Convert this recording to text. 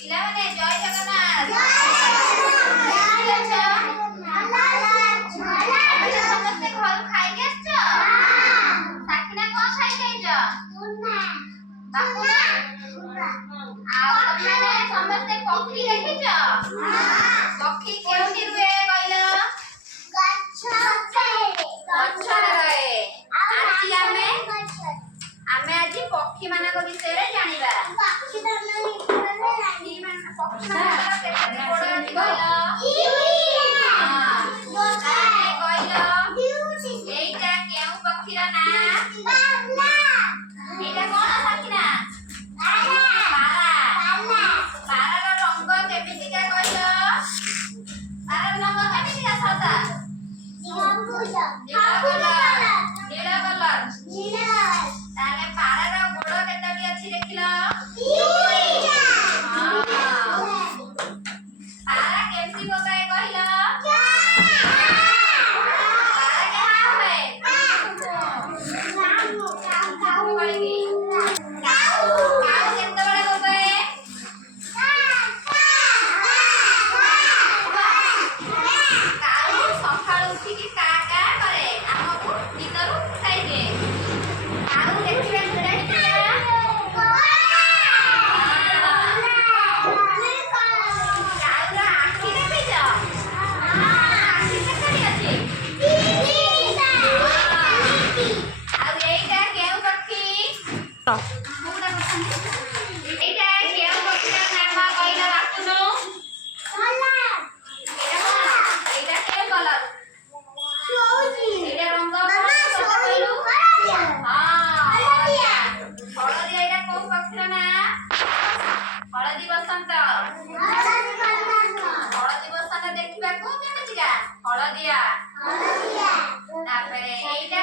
ପିଲାମାନେ ଜୟ ଜଗନ୍ନାଥ। ସମସ୍ତେ ଘରୁ ଖାଇକି ଆସିଛ? ସାକିନା କଣ ଖାଇକି ଆଇଛ? ଆଉ ତମେ ସମସ୍ତେ ପକ୍ଷୀ ଦେଖିଛ? ପକ୍ଷୀ କେଉଁଠି ରୁହେ କହିଲ? ଗଛରେ ରହେ। ଆଜି ପକ୍ଷୀ ମାନଙ୍କ ବିଷୟରେ ଜାଣିବା। ପକ୍ଷୀ ମାନଙ୍କର କେତେଟି ଗୋଡ଼ ଅଛି କହିଲ? ଏଇଟା କେଉଁ ପକ୍ଷୀର ନାଁ? ଏଇଟା କଣ ସାକିନା? ପାରାର ରଙ୍ଗ କେମିତିକା କହିଲ? ପାରାର ରଙ୍ଗ କେମିତିକା ସଦା? ନୀଳ କଲର। ତାହେଲେ ପାରାର ଗୋଡ଼ କେତୋଟି ଅଛି ଦେଖିଲ? ପାରା କେମିତି ବୋବାଏ କହିଲ? ହଳଦିଆ। ତାପରେ ଏଇଟା